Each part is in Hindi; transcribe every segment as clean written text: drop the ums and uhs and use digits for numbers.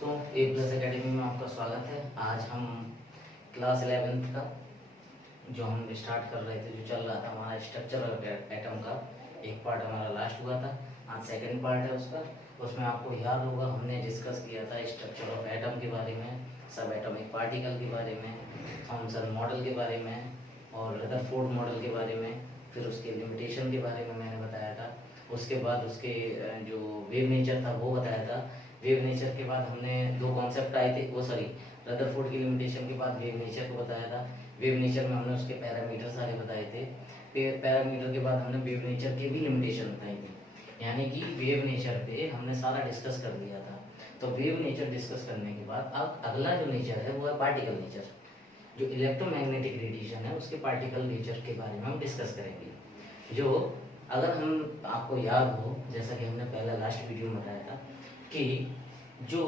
दोस्तों, ए प्लस एकेडमी में आपका स्वागत है। आज हम क्लास 11th का जो हम स्टार्ट कर रहे थे, जो चल रहा था हमारा स्ट्रक्चर ऑफ एटम का एक पार्ट हमारा लास्ट हुआ था। आज सेकंड पार्ट है उसका। उसमें आपको याद होगा हमने डिस्कस किया था स्ट्रक्चर ऑफ एटम के बारे में, सब एटॉमिक पार्टिकल के बारे में, थॉमसन मॉडल के बारे में और रदरफोर्ड मॉडल के बारे में, फिर उसके लिमिटेशन के बारे में मैंने बताया था। उसके बाद उसके जो वेव नेचर था वो बताया था। वेव नेचर के बाद हमने दो कॉन्सेप्ट आए थे, वो सॉरी रदरफोर्ड की लिमिटेशन के बाद वेव नेचर को बताया था। वेव नेचर में हमने उसके पैरामीटर सारे बताए थे। पैरामीटर के बाद हमने वेव नेचर के भी लिमिटेशन बताई थी, यानी कि वेव नेचर पे हमने सारा डिस्कस कर दिया था। तो वेव नेचर डिस्कस करने के बाद अब अगला जो नेचर है वो है पार्टिकल नेचर। जो इलेक्ट्रोमैग्नेटिक रेडिएशन है उसके पार्टिकल नेचर के बारे में हम डिस्कस करेंगे। जो अगर हम आपको याद हो, जैसा कि हमने पहले लास्ट वीडियो में बताया था कि जो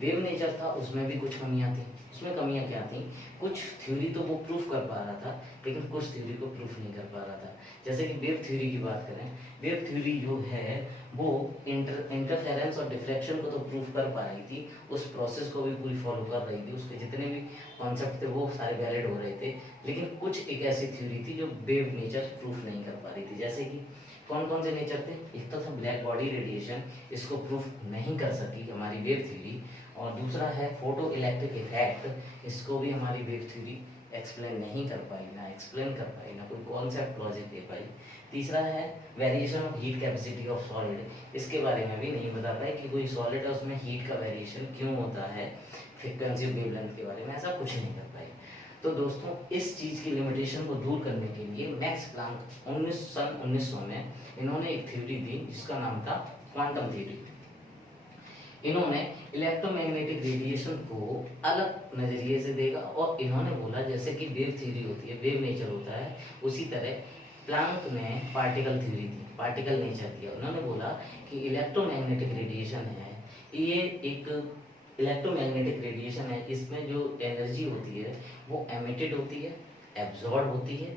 वेव नेचर था उसमें भी कुछ कमियां थी। उसमें कमियां क्या थी? कुछ थ्योरी तो वो प्रूफ कर पा रहा था, लेकिन कुछ थ्योरी को प्रूफ नहीं कर पा रहा था। जैसे कि वेव थ्योरी की बात करें, वेव थ्योरी जो है वो इंटरफेरेंस और डिफ्रैक्शन को तो प्रूफ कर पा रही थी, उस प्रोसेस को भी पूरी फॉलो कर रही थी, उसके जितने भी कॉन्सेप्ट थे वो सारे वैलिड हो रहे थे। लेकिन कुछ एक ऐसी थ्योरी थी जो वेव नेचर प्रूफ नहीं कर पा रही थी। जैसे कि कौन कौन से नेचर थे? एक तो था ब्लैक बॉडी रेडिएशन, इसको प्रूफ नहीं कर सकी हमारी वेव थ्योरी। और दूसरा है फोटो इलेक्ट्रिक इफेक्ट, इसको भी हमारी वेव थ्योरी एक्सप्लेन नहीं कर पाई, ना एक्सप्लेन कर पाई, ना कोई कॉन्सेप्ट लॉजिक दे पाई। तीसरा है variation of heat capacity of solid, इसके बारे में भी नहीं बता पाए कि कोई सॉलिड है उसमें हीट का वेरिएशन क्यों होता है। फ्रीक्वेंसी वेवलेंथ के बारे में ऐसा कुछ नहीं कर पाए। तो दोस्तों, इस चीज की लिमिटेशन को दूर करने के लिए मैक्स प्लांक सन 1900 में इन्होंने एक थ्योरी दी जिसका नाम था क्वांटम थ्योरी। इन्होंने इलेक्ट्रोमैग्नेटिक रेडिएशन को अलग नजरिए से देखा और इन्होंने बोला जैसे कि वेव थ्योरी होती है, वेव नेचर होता है, उसी तरह प्लांक ने पार्टिकल थ्योरी दी, पार्टिकल नेचर दिया। उन्होंने बोला कि इलेक्ट्रोमैग्नेटिक रेडिएशन है, ये एक इलेक्ट्रोमैग्नेटिक रेडिएशन है, इसमें जो एनर्जी होती है वो एमिटेड होती है, एब्जॉर्ब होती है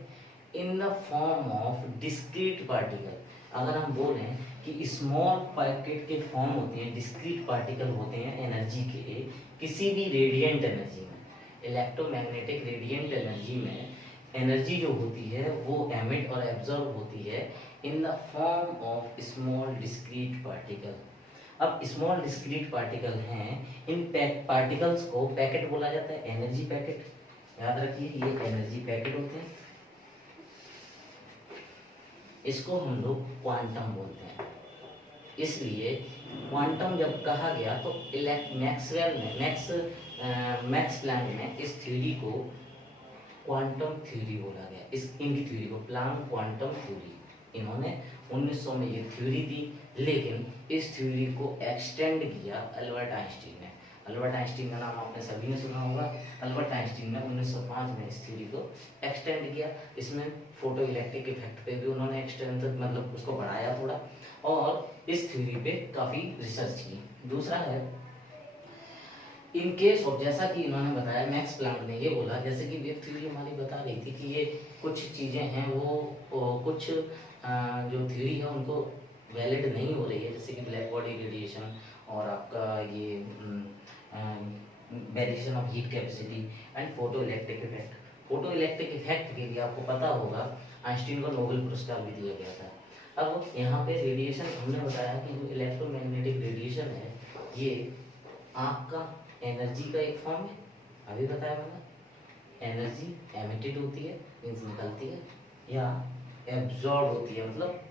in the form of discrete particle. अगर हम बोलें कि स्मॉल पैकेट के फॉर्म होते हैं, डिस्क्रीट पार्टिकल होते हैं एनर्जी के, किसी भी रेडिएंट एनर्जी में, इलेक्ट्रोमैग्नेटिक रेडिएंट एनर्जी में एनर्जी जो होती है वो एमिट और एब्जॉर्ब होती है in the form of small discrete particle. अब स्मॉल डिस्क्रीट पार्टिकल हैं, इन पार्टिकल्स को पैकेट बोला जाता है, एनर्जी पैकेट। याद रखिए ये एनर्जी पैकेट होते हैं, इसको हम लोग क्वांटम बोलते हैं। इसलिए क्वांटम जब कहा गया तो मैक्सवेल ने मैक्स प्लैंक ने इस थ्योरी को क्वांटम थ्योरी बोला गया। इनकी थ्योरी को प्लैंक क्वांटम थ्योरी, इन्होंने 1900 में ये थ्योरी दी, लेकिन इस थ्योरी को एक्सटेंड किया अल्बर्ट आइंस्टीन ने। अल्बर्ट आइंस्टीन का नाम आपने सभी ने सुना होगा। अल्बर्ट आइंस्टीन ने 1905 में इस थ्योरी को एक्सटेंड किया। इसमें फोटो इलेक्ट्रिक इफेक्ट पे भी उन्होंने एक्सटेंड मतलब उसको बढ़ाया थोड़ा, और इस थ्योरी पे काफ़ी रिसर्च की। दूसरा है इन केस ऑफ, जैसा कि इन्होंने बताया, मैक्स प्लैंक ने ये बोला, जैसे कि वेव थ्योरी हमारी बता रही थी कि ये कुछ चीज़ें हैं वो कुछ जो थ्योरी है उनको वैलिड नहीं हो रही है, जैसे कि ब्लैक बॉडी रेडिएशन और आपका ये variation of heat capacity and photo electric effect. Photo electric effect के लिए आपको पता होगा आइंस्टीन को नोबेल पुरस्कार भी दिया गया था। अब यहाँ पे रेडिएशन हमने बताया कि जो इलेक्ट्रोमैग्नेटिक रेडिएशन है ये आपका एनर्जी का एक फॉर्म है, अभी बताया मैंने। एनर्जी एमिटेड होती है, मीन्स निकलती है, या एब्जॉर्ब होती है, मतलब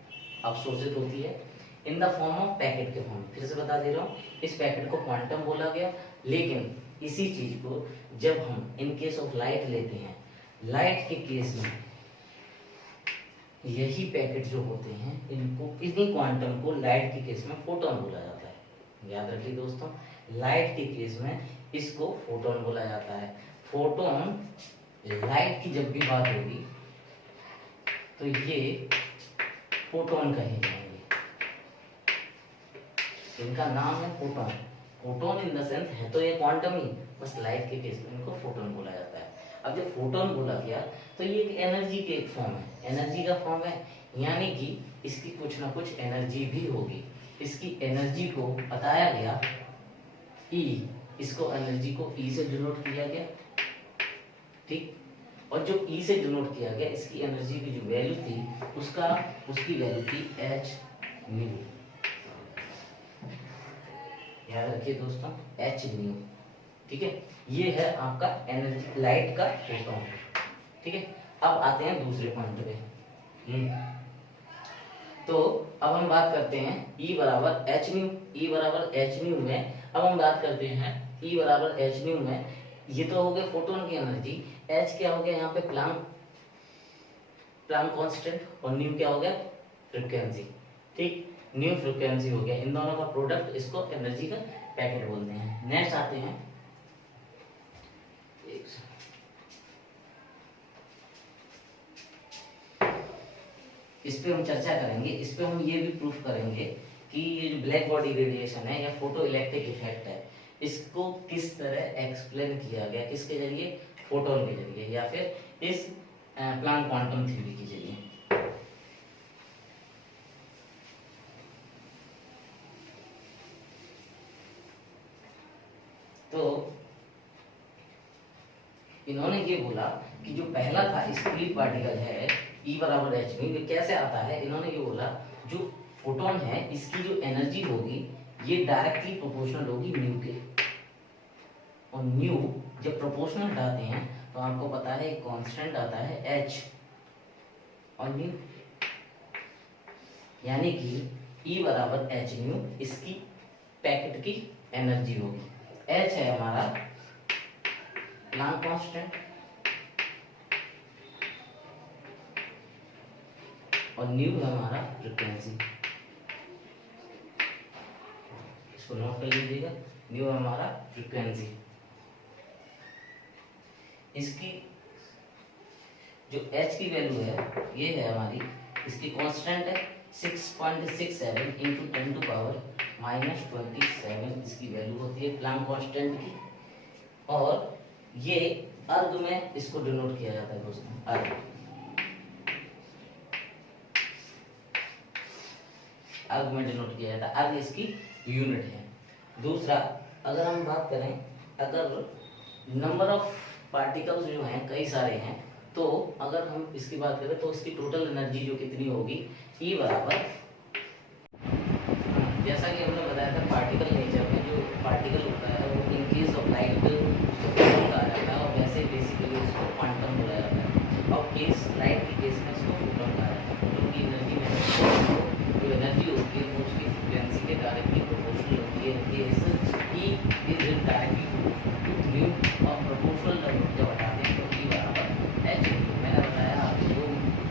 अवशोषित होती है in the form of packet के फॉर्म। फिर से बता दे रहा हूँ, इस पैकेट को क्वांटम बोला गया। लेकिन इसी चीज को जब हम इन केस ऑफ लाइट लेते हैं, लाइट के केस में यही पैकेट जो होते हैं इनको, इन्हीं क्वांटम को लाइट के केस में फोटोन बोला जाता है। याद रखिए दोस्तों, लाइट के केस में इसको फोटोन बोला जाता है। फोटोन, लाइट की जब भी बात होगी तो ये फोटोन कहे जाएंगे, इनका नाम है photon. Photon in the sense है तो ये क्वांटम ही, बस लाइट के केस में इनको फोटोन बोला जाता है। अब जब फोटोन बोला गया तो ये एक एनर्जी के एक फॉर्म है, एनर्जी का फॉर्म है, यानी कि इसकी कुछ ना कुछ एनर्जी भी होगी। इसकी एनर्जी को बताया गया E इसको एनर्जी को ई से डिनोट किया गया, ठीक। और जो ई से डिनोट किया गया, इसकी एनर्जी की जो वैल्यू थी उसकी वैल्यू थी एच न्यू। याद रखिए दोस्तों, एच न्यू, ठीक है। ये है आपका एनर्जी लाइट का फोटोन, ठीक है। अब आते हैं दूसरे पॉइंट पे। तो अब हम बात करते हैं E बराबर एच न्यू। E बराबर एच न्यू में अब हम बात करते हैं E बराबर एच न्यू में, ये तो हो गया फोटोन की एनर्जी, H क्या हो गया यहाँ पे प्लांक कांस्टेंट, और न्यू क्या हो गया फ्रीक्वेंसी, ठीक। न्यू फ्रीक्वेंसी हो गया, इन दोनों का प्रोडक्ट, इसको एनर्जी का पैकेट बोलते हैं। नेक्स्ट आते हैं, इस पे हम चर्चा करेंगे, इस पे हम ये भी प्रूफ करेंगे कि ये जो ब्लैक बॉडी रेडिएशन है या फोटो इलेक्ट्रिक इफेक्ट है, इसको किस तरह एक्सप्लेन किया गया, किसके जरिए, फोटोन के जरिए, या फिर इस प्लांक क्वांटम थ्योरी के जरिए। तो इन्होंने ये बोला कि जो पहला था स्प्लिट पार्टिकल है E बराबर एच न्यू, ये कैसे आता है, इन्होंने ये बोला जो फोटोन है इसकी जो एनर्जी होगी ये डायरेक्टली प्रोपोर्शनल होगी न्यू के, और न्यू जब प्रोपोर्शनल हटाते हैं तो आपको पता है एक कांस्टेंट आता है H और न्यू, यानी कि E बराबर एच न्यू इसकी पैकेट की एनर्जी होगी। H है हमारा प्लांक कांस्टेंट और न्यू है हमारा फ्रीक्वेंसी, इसको नोट कर लीजिएगा, न्यू है हमारा फ्रीक्वेंसी। इसकी जो H की वैल्यू है ये है हमारी, इसकी कांस्टेंट है 6.67 इंटू 10 टू पावर -27 इसकी वैल्यू होती है प्लांक कांस्टेंट की, और ये अर्ग में इसको डिनोट किया जाता है दोस्तों, अर्ग में डिनोट किया जाता है, अर्ग इसकी यूनिट है। दूसरा, अगर हम बात करें, अगर नंबर ऑफ पार्टिकल्स जो हैं कई सारे हैं, तो अगर हम इसकी बात करें तो इसकी टोटल एनर्जी जो कितनी होगी, E बराबर, जैसा कि हमने बताया था पार्टिकल नेचर में जो पार्टिकल होता है वो in case of light photon कहा जाता है, और वैसे बेसिकली उसको क्वांटम बोला जाता है, और केस लाइट के केस में इसको फोटोन कहा जाता है। फोटोन की एनर्जी में जो एनर्जी होती है वो उसकी फ्रीक्वेंसी के डायरेक्टली प्रोपोर्शनल होती है, case E is directly proportional to nu, और प्रोपोर्शनल जब हटाते हैं तो E बराबर एच। मैंने बताया आपको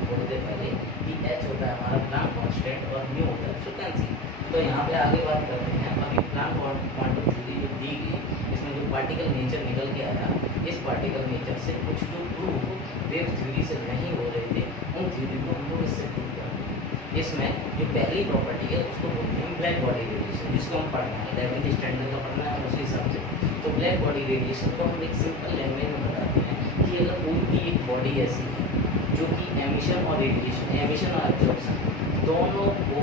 थोड़ी देर पहले कि H होता है हमारा प्लांक कांस्टेंट और न्यू होता है फ्रीक्वेंसी। तो यहाँ पे आगे बात करते हैं, अभी प्लांक क्वांटम थ्योरी जो दी गई, इसमें जो पार्टिकल नेचर निकल के आया, इस पार्टिकल नेचर से कुछ जो प्रूफ वेव थ्योरी से नहीं हो रहे थे, उन थ्योरी को हम लोग इससे प्रूव करते हैं। इसमें जो पहली प्रॉपर्टी है उसको बोलते हैं ब्लैक बॉडी रेडिएशन, जिसको हम पढ़ना है 11th स्टैंडर्ड का पढ़ना है उस हिसाब से। तो ब्लैक बॉडी रेडिएशन को हम एक सिंपल लैंग्वेज में बताते हैं कि अगर कोई भी एक बॉडी ऐसी है जो कि एमिशन और रेडिएशन, एमिशन और एब्जॉर्प्शन दोनों को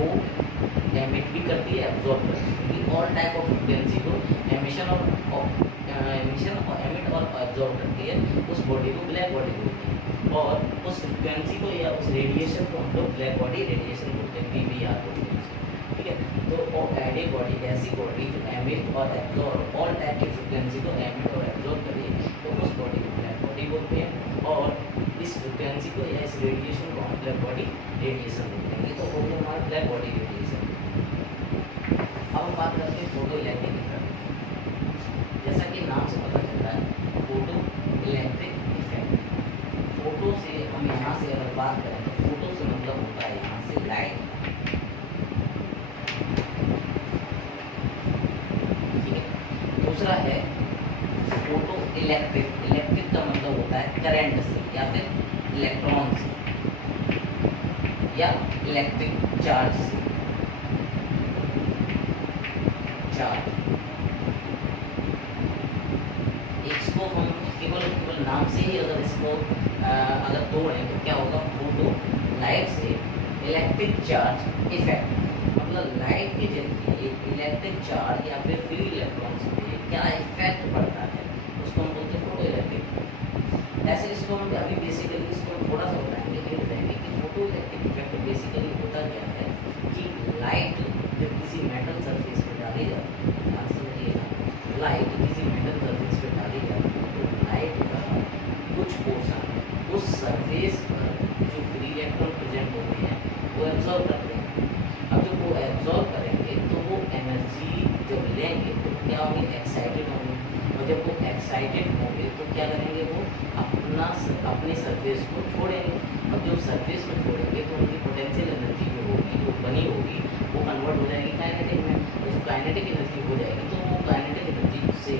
एमिट भी करती है, एब्जॉर्ब करती है, क्योंकि ऑल टाइप ऑफ फ्रीक्वेंसी को एमिशन और एमिट और एब्जॉर्ब करती है, उस बॉडी को ब्लैक बॉडी बोलते हैं, और उस फ्रीक्वेंसी को या उस रेडिएशन को हम लोग ब्लैक बॉडी रेडिएशन बोलते हैं, BBR बोलते हैं, ठीक है। तो एडी बॉडी, ऐसी बॉडी जो एमिट और एब्जॉर्ब ऑल टाइप की फ्रीक्वेंसी को एमिट और एब्जॉर्ब करे, तो उस बॉडी को ब्लैक बॉडी बोलते हैं, और इस फ्रीक्वेंसी को या इस रेडिएशन को हम ब्लैक बॉडी रेडिएशन बोलते हैं। ये तो हो गया हमारा ब्लैक बॉडी रेडिएशन। अब हम बात करते हैं फोटो इलेक्ट्रिक इफेक्ट। जैसा कि नाम से पता चलता है फोटो इलेक्ट्रिक इफेक्ट, फोटो से हम यहाँ से अगर बात करें तो फोटो से मतलब होता है यहाँ से लाइट, ठीक है। दूसरा है फोटो इलेक्ट्रिक, इलेक्ट्रिक का मतलब होता है करंट से या फिर इलेक्ट्रॉन से या इलेक्ट्रिक चार्ज से, चार्ज। इसको हम केवल नाम से ही अगर इसको अगर तोड़ें तो क्या होगा, फोटो लाइट से इलेक्ट्रिक चार्ज इफेक्ट, मतलब लाइट के जरिए एक इलेक्ट्रिक चार्ज या फिर फ्री इलेक्ट्रॉन्स पे क्या इफेक्ट पड़ता है उसको हम बोलते हैं फोटो इलेक्ट्रिक। ऐसे इसको हम अभी बेसिकली इसको थोड़ा सा बताएंगे कि फोटो इलेक्ट्रिक इफेक्ट बेसिकली होता क्या है कि लाइट जब किसी मेटल सरफेस पे डाली जाती है, समझिएगा, लाइट किसी मेटल सरफेस पे डाली जाती है तो लाइट का कुछ पोर्शन उस सरफेस पर जो फ्री इलेक्ट्रॉन प्रेजेंट होते हैं वो एब्जॉर्ब करते हैं। अब जब वो एब्जॉर्ब करेंगे तो वो एनर्जी जब लेंगे तो क्या होंगे, एक्साइटेड होंगे, और जब वो एक्साइटेड होंगे तो क्या करेंगे, वो अपने सरफेस को छोड़ेंगे, और जब सरफेस को छोड़ेंगे तो उनकी पोटेंशियल एनर्जी जो होगी, जो बनी होगी, वो कन्वर्ट हो जाएगी काइनेटिक में, और जो काइनेटिक एनर्जी हो जाएगी तो वो काइनेटिक एनर्जी से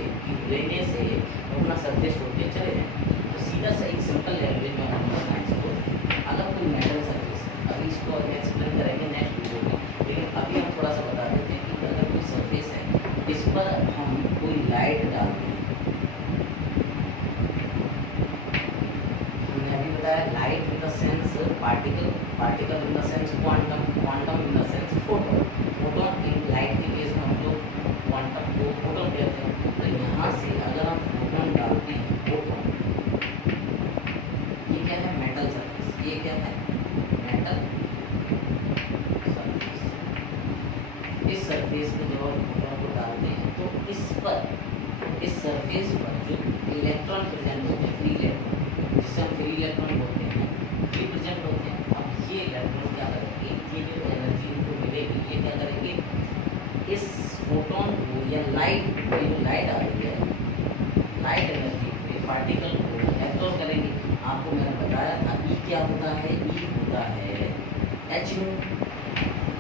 लेने से अपना सरफेस छोड़ के चले जाएंगे। तो सीधा सा एक सिंपल लैंग्वेज में हम बताएं इसको, अगर कोई मेटल सरफेस है, अभी इसको अभी एक्सप्लेन करेंगे नेक्स्ट वीडियो में, लेकिन अभी हम थोड़ा सा बता देते हैं कि अगर कोई सरफेस है इस पर हम कोई लाइट डालते हैं, हमने अभी बताया light in the sense particle, particle in the sense quantum, quantum in the sense photon, photon in light के केस में हम लोग क्वांटम को फोटोन कहते हैं। तो यहाँ से अगर हम फोटोन डालते हैं, फोटोन ये क्या है, मेटल सरफेस, ये क्या है, मेटल सरफेस। इस सरफेस पे जब हम फोटोन को डालते हैं तो इस पर, इस सरफेस पर जो इलेक्ट्रॉन प्रेजेंट होते हैं, फ्री इलेक्ट्रॉन, जिसे हम फ्री इलेक्ट्रॉन बोलते हैं, ये प्रेजेंट होते हैं। अब ये इलेक्ट्रॉन क्या करेंगे, ये जो एनर्जी इनको मिलेगी, ये क्या करेंगे, इस फोटोन को या लाइट को, जो लाइट आ रही है, लाइट एनर्जी के पार्टिकल को एब्जॉर्ब करेंगे। आपको मैंने बताया था ई क्या होता है, ई होता है एच न्यू,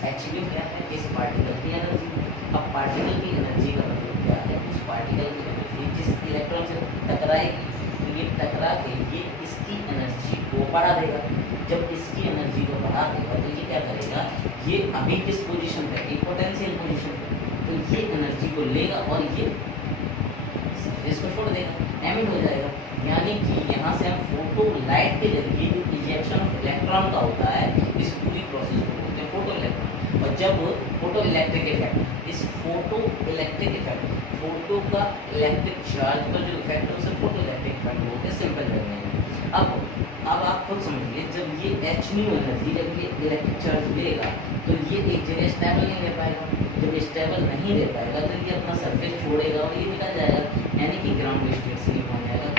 एच न्यू क्या है, इस पार्टिकल की एनर्जी। अब पार्टिकल की एनर्जी का मतलब क्या है, उस पार्टिकल की एनर्जी जिस इलेक्ट्रॉन से टकराएगी तो ये टकरा के ये इसकी एनर्जी को बढ़ा देगा। जब इसकी एनर्जी को बढ़ा देगा तो ये क्या करेगा, ये अभी किस पोजीशन पे, एक पोटेंशियल पोजीशन पे, तो ये एनर्जी को लेगा और ये सरफेस को छोड़ देगा, एमिट हो जाएगा। यानी कि यहाँ से हम फोटो लाइट के जरिए जो इजेक्शन ऑफ इलेक्ट्रॉन का होता है, इस पूरी प्रोसेस को बोलते हैं फोटो इलेक्ट्रॉन। और जब फोटो इलेक्ट्रिक इफेक्ट, इस फोटो इलेक्ट्रिक इफेक्ट, फोटो का इलेक्ट्रिक चार्ज पर जो इफेक्ट है उसे फोटो इलेक्ट्रिक इफेक्ट बोलते हैं, सिंपल वे में। अब आप खुद समझिए, जब ये एच न्यू एनर्जी, जब ये इलेक्ट्रिक चार्ज लेगा तो ये एक जगह स्टेबल नहीं रह पाएगा। जब स्टेबल नहीं रह पाएगा तो ये अपना सरफेस छोड़ेगा और ये निकल जाएगा, यानी कि ग्राउंड स्टेट से ये पहुंच जाएगा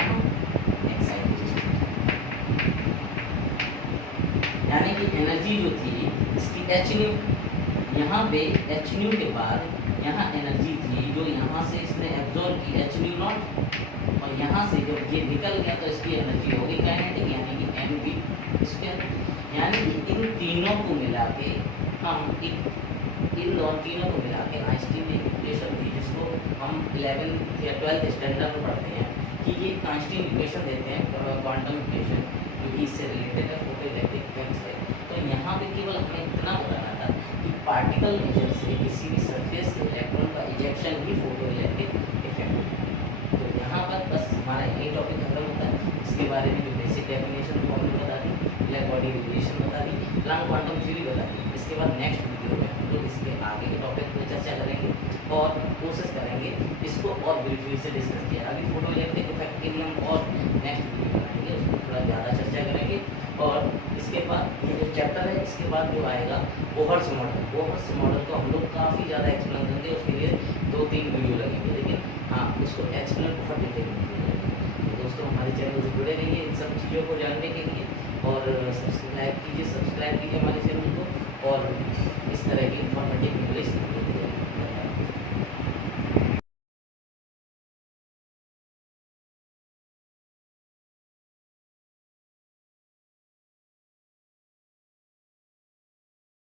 एक्साइटेड स्टेट। यानी कि एनर्जी जो थी इसकी एच न्यू, यहाँ पे एच न्यू के बाद यहाँ एनर्जी थी जो यहाँ से इसने एब्जॉर्ब की एच न्यू नॉट, और यहाँ से जब ये निकल गया तो इसकी एनर्जी होगी काइनेटिक, यानी कि एम वी स्क्वायर। यानी कि इन तीनों को मिला के हम इन दोनों तीनों को मिला के आइंस्टीन ने इक्वेशन दी, जिसको हम 11th या 12th स्टैंडर्ड में पढ़ते हैं, कि ये आइंस्टीन इक्वेशन देते हैं, क्वांटम इक्वेशन, क्योंकि इससे रिलेटेड है फोटो इलेक्ट्रिक इफेक्ट से। तो यहाँ पे केवल हमें इतना बताना था कि पार्टिकल नेचर से किसी भी सरफेस से इलेक्ट्रॉन का इजेक्शन ही फोटो इलेक्ट्रिक इफेक्ट होता है। तो यहाँ पर बस हमारा यही टॉपिक खत्म होता है। इसके बारे में जो बेसिक डेफिनेशन को हमने बता दी, ब्लैक बॉडी रेडिएशन बता दी, प्लांक क्वांटम थ्योरी बता दी। इसके बाद नेक्स्ट वीडियो में हम लोग इसके आगे के टॉपिक पर चर्चा करेंगे और कोशिश करेंगे इसको और ब्रीफली से डिस्कस किया। अभी फोटो इलेक्ट्रिक इफेक्ट के लिए हम और नेक्स्ट वीडियो बनाएंगे, उसको थोड़ा ज़्यादा चर्चा करेंगे। और इसके बाद ये जो चैप्टर है, इसके बाद जो आएगा बोहर्स मॉडल, बोहर्स मॉडल को हम लोग काफ़ी ज़्यादा एक्सप्लेन करेंगे, उसके लिए 2-3 वीडियो लगेंगे, लेकिन हाँ उसको एक्सप्लेन बहुत डिटेल में करेंगे। तो दोस्तों हमारे चैनल से जुड़े रहिए इन सब चीज़ों को जानने के लिए, और सब्सक्राइब कीजिए हमारे चैनल को, और इस तरह की इंफॉर्मेटिव इंग्लिश